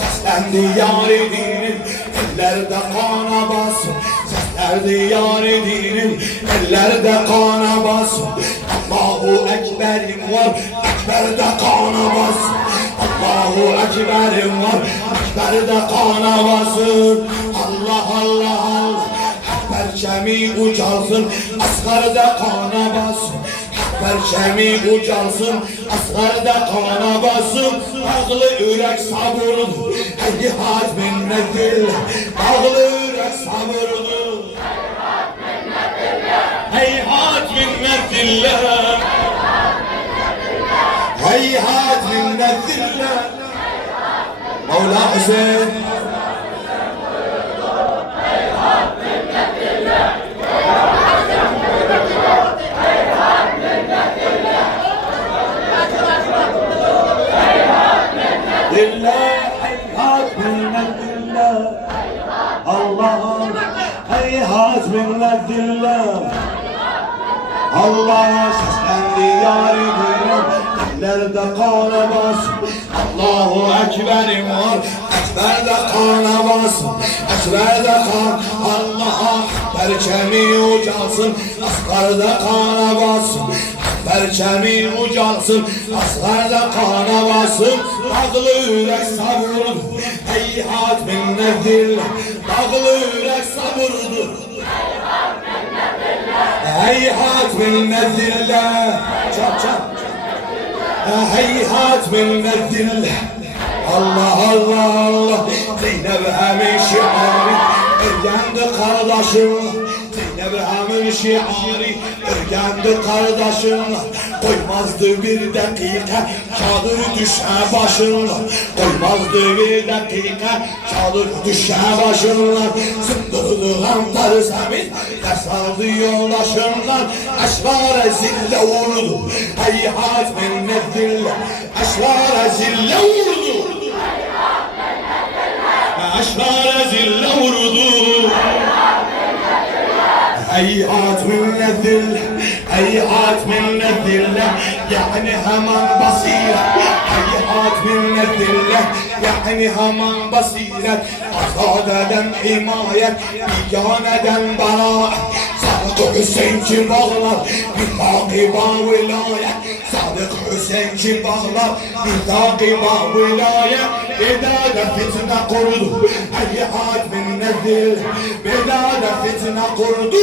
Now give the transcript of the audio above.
Seslendi yâri dinin, ellerde kana basın. Seslendi yâri dinin, ellerde kana basın. Allahu Ekber'im var, Ekber'de kana basın. Allahu Ekber'im var, Ekber'de kana basın. Allah Allah Allah, perçemi ucalsın, asgarda kana basın. Perçemi ucalsın, asgarda kana basın. Ağlı ürek sabırlı, heyhat minnetil. Ağlı ürek sabırlı, heyhat minnetillah. Heyhat minnetillah. Mevla Hüseyin. Heyhat minnetillah. Allah'ım heyhat minnetillah. Allah seslendi yâri dinem, ellerde kana basın. Allahu Ekber'im var, Ekber'de kana basın. Ekber'de kan, Allah'a perçemi ucalsın, asgarda kana basın. Perçemi ucalsın, asgarda kana basın. Dağlı yürek sabırlı, heyhat minnetillah. Dağlı yürek sabırlı, heyhat minnetillah. Çap çap. Heyhat minnetillah. Allah Allah Allah. Zeynep hemin şiari, ergendi kardeşim. Zeynep hemin şiari, ergendi kardeşim. Koymazdı bir dakika çadır düşe başına. Koymazdı bir dakika çadır düşe başına. Sındırdılan tarı zemin ders aldı yoldaşından. Eşvare zille vurdu, heyhat minnetillah. Eşvare zille vurdu, eşvare zille vurdu. Heyhat minnetillah, heyhat minnetillah. Yani hemen basiret. Heyhat minnetillah, yani hemen basiret. Azad eden himayet, biganeden beraat. Sadık Hüseyin kim bağlar, bir takiba vilayet. Sadık Hüseyin kim bağlar, bir takiba vilayet. Bedâde fitne kurdu, heyhat minnetillah. Bedâde fitne kurdu.